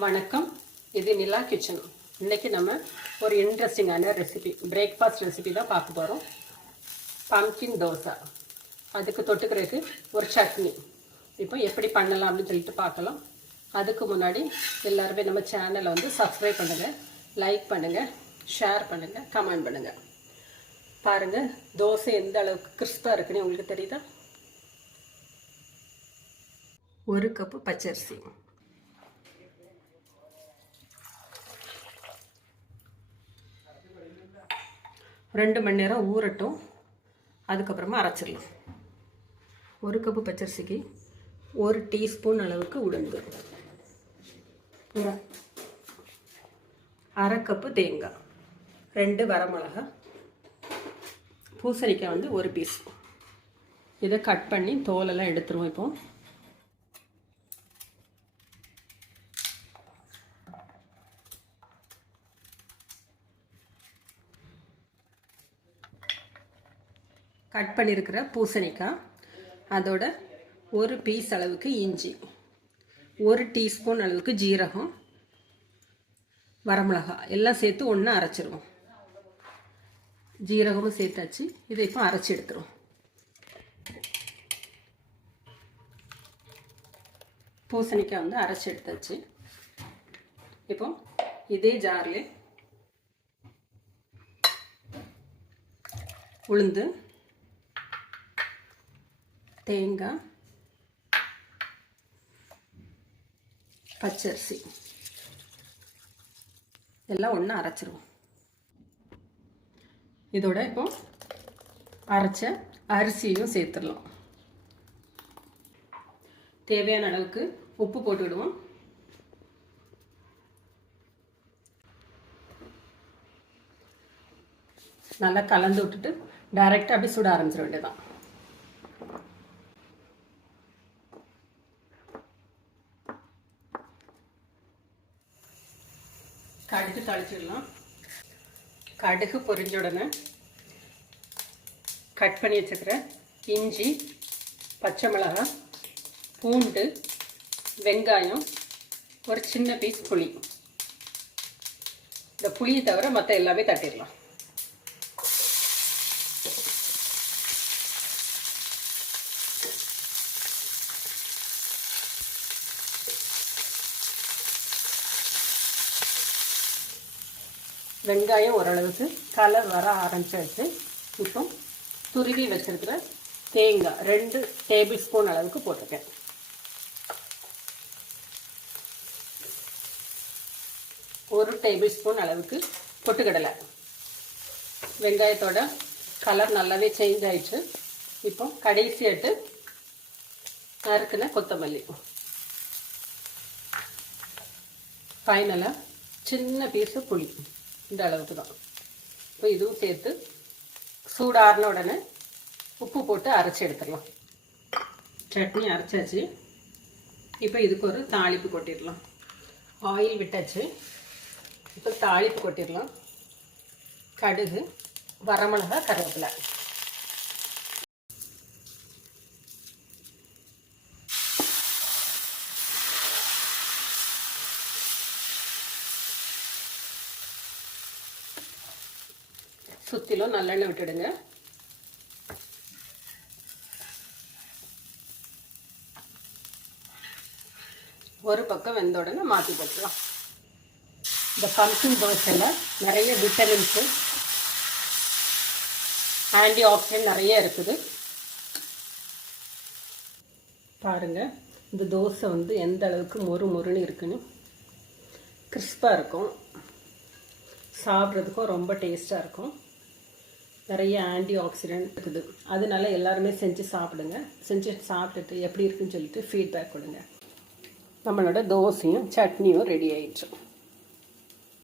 வணக்கம், இது நிலா கிச்சன். இன்றைக்கி நம்ம ஒரு இன்ட்ரெஸ்டிங்கான ரெசிபி, பிரேக்ஃபாஸ்ட் ரெசிபி தான் பார்க்க போகிறோம். பம்கின் தோசை. அதுக்கு தொட்டுக்கிறதுக்கு ஒரு சட்னி. இப்போ எப்படி பண்ணலாம் அப்படின்னு சொல்லிட்டு பார்க்கலாம். அதுக்கு முன்னாடி எல்லாருமே நம்ம சேனலை சப்ஸ்கிரைப் பண்ணுங்கள், லைக் பண்ணுங்கள், ஷேர் பண்ணுங்கள், கமெண்ட் பண்ணுங்கள். பாருங்கள், தோசை எந்த அளவுக்கு கிறிஸ்பாக இருக்குன்னு உங்களுக்கு தெரியுதா? 1 கப்பு பச்சரிசி, 2 மணி நேரம் ஊறட்டும். அதுக்கப்புறமா அரைச்சிடலாம். 1 கப்பு பச்சரிசிக்கு 1 டீஸ்பூன் அளவுக்கு உளுந்து, 1/2 கப்பு தேங்காய், 2 வரமிளகாய், பூசணிக்காய் 1 பீஸ். இதை கட் பண்ணி தோலெல்லாம் எடுத்துருவோம். இப்போ கட் பண்ணியிருக்கிற பூசணிக்காய், அதோட 1 பீஸ் அளவுக்கு இஞ்சி, 1 டீஸ்பூன் அளவுக்கு ஜீரகம், வரமிளகாய் எல்லாம் சேர்த்து ஒன்றா அரைச்சிருவோம். ஜீரகமும் சேர்த்தாச்சு. இதை இப்போ அரைச்சி எடுத்துருவோம். பூசணிக்காய் அரைச்சி எடுத்தாச்சு. இப்போ இதே ஜார்லே உளுந்து, தேங்காய், பச்சரிசி எல்லாம் ஒன்றா அரைச்சிருவோம். இதோட இப்போ அரைச்ச அரிசியும் சேர்த்துடலாம். தேவையான அளவுக்கு உப்பு போட்டு விடுவோம். நல்லா கலந்து விட்டுட்டு டைரெக்டாக அப்படி சுட ஆரம்பிச்சிட வேண்டியதான். கடுகு தாளிச்சிடலாம். கடுகு பொரிஞ்ச உடனே கட் பண்ணி வச்சுக்கிற இஞ்சி, பச்சை மிளகாய், பூண்டு, வெங்காயம், ஒரு சின்ன பீஸ் புளி. இந்த புளியை தவிர மற்ற எல்லாமே தட்டிடலாம். வெங்காயம் ஓரளவுக்கு கலர் வர ஆரம்பிச்சாச்சு. இப்போ துருவி வச்சிருக்கிற தேங்காய் 2 டேபிள் ஸ்பூன் அளவுக்கு போட்டிருக்கேன். ஒரு டேபிள் ஸ்பூன் அளவுக்கு பொட்டுக்கடலை. வெங்காயத்தோட கலர் நல்லாவே சேஞ்ச் ஆயிடுச்சு. இப்போ கடைசியாட்டு நறுக்குன கொத்தமல்லி, ஃபைனலாக சின்ன பீஸு புளி, இந்த அளவுக்கு தான். இப்போ இதுவும் சேர்த்து சூடாறின உடனே உப்பு போட்டு அரைச்சி எடுத்துடலாம். சட்னி அரைச்சாச்சு. இப்போ இதுக்கு ஒரு தாளிப்பு கொட்டிடலாம். ஆயில் விட்டாச்சு. இப்போ தாளிப்பு கொட்டிடலாம். கடுகு, வரமிளகாய், கருவேப்பிலை. சுற்றிலும் நல்லெண்ணெய் விட்டுடுங்க. ஒரு பக்கம் வெந்த உடனே மாற்றி போட்டுக்கலாம். இந்த பம்கின் தோசையில் நிறைய விட்டமின்ஸு, ஆன்டி ஆக்சிடென்ட் நிறைய இருக்குது. பாருங்கள், இந்த தோசை எந்த அளவுக்கு மொறுன்னு இருக்குன்னு. கிறிஸ்பாக இருக்கும், சாப்பிட்றதுக்கும் ரொம்ப டேஸ்ட்டாக இருக்கும். நிறைய ஆன்டி ஆக்சிடென்ட் இருக்குது. அதனால எல்லாருமே செஞ்சு சாப்பிடுங்க. செஞ்சு சாப்பிட்டுட்டு எப்படி இருக்குன்னு சொல்லிட்டு ஃபீட்பேக் கொடுங்க. நம்மளோட தோசையும் சட்னியும் ரெடி ஆயிடுச்சு.